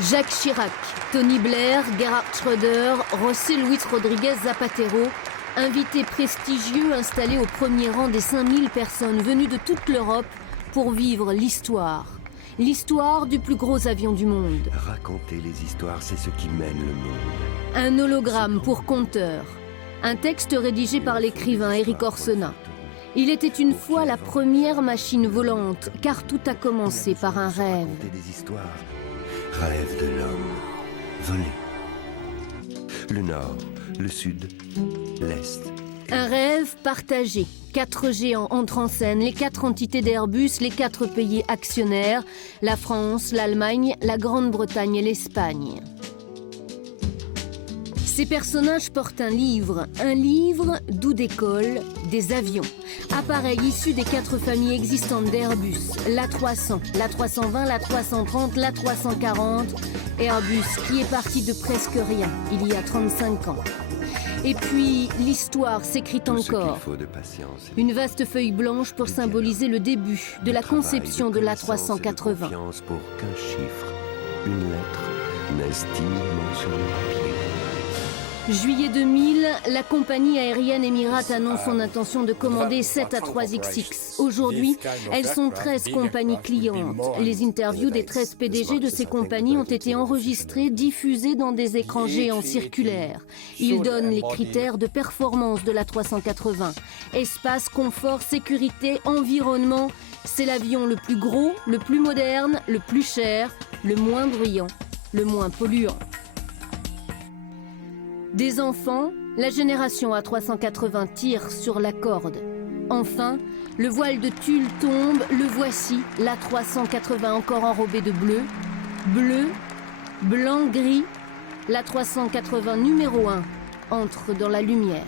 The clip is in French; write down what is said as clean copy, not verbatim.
Jacques Chirac, Tony Blair, Gerhard Schröder, José Luis Rodríguez Zapatero, invités prestigieux installés au premier rang des 5000 personnes venues de toute l'Europe pour vivre l'histoire. L'histoire du plus gros avion du monde. Raconter les histoires, c'est ce qui mène le monde. Un hologramme pour conteur. Un texte rédigé par l'écrivain Éric Orsena. Il était une fois la première machine volante, car tout a commencé par un rêve. Raconter des histoires. Rêve de l'homme. Voler. Le nord, le sud, l'est. Un rêve partagé. 4 géants entrent en scène, les 4 entités d'Airbus, les 4 pays actionnaires, la France, l'Allemagne, la Grande-Bretagne et l'Espagne. Ces personnages portent un livre d'où décollent des avions. Appareils issus des 4 familles existantes d'Airbus, l'A300, l'A320, l'A330, l'A340, Airbus qui est parti de presque rien il y a 35 ans. Et puis, l'histoire s'écrit encore. Une vaste feuille blanche pour symboliser le début de la conception de l'A380. Pour qu'un chiffre, une lettre, naissent timidement sur le papier. Juillet 2000, la compagnie aérienne Emirates annonce son intention de commander 7 A3XX. Aujourd'hui, elles sont 13 compagnies clientes. Les interviews des 13 PDG de ces compagnies ont été enregistrées, diffusées dans des écrans géants circulaires. Ils donnent les critères de performance de l'A380. Espace, confort, sécurité, environnement. C'est l'avion le plus gros, le plus moderne, le plus cher, le moins bruyant, le moins polluant. Des enfants, la génération A380 tire sur la corde. Enfin, le voile de tulle tombe, le voici, l'A380 encore enrobé de bleu. Bleu, blanc, gris, l'A380 numéro 1 entre dans la lumière.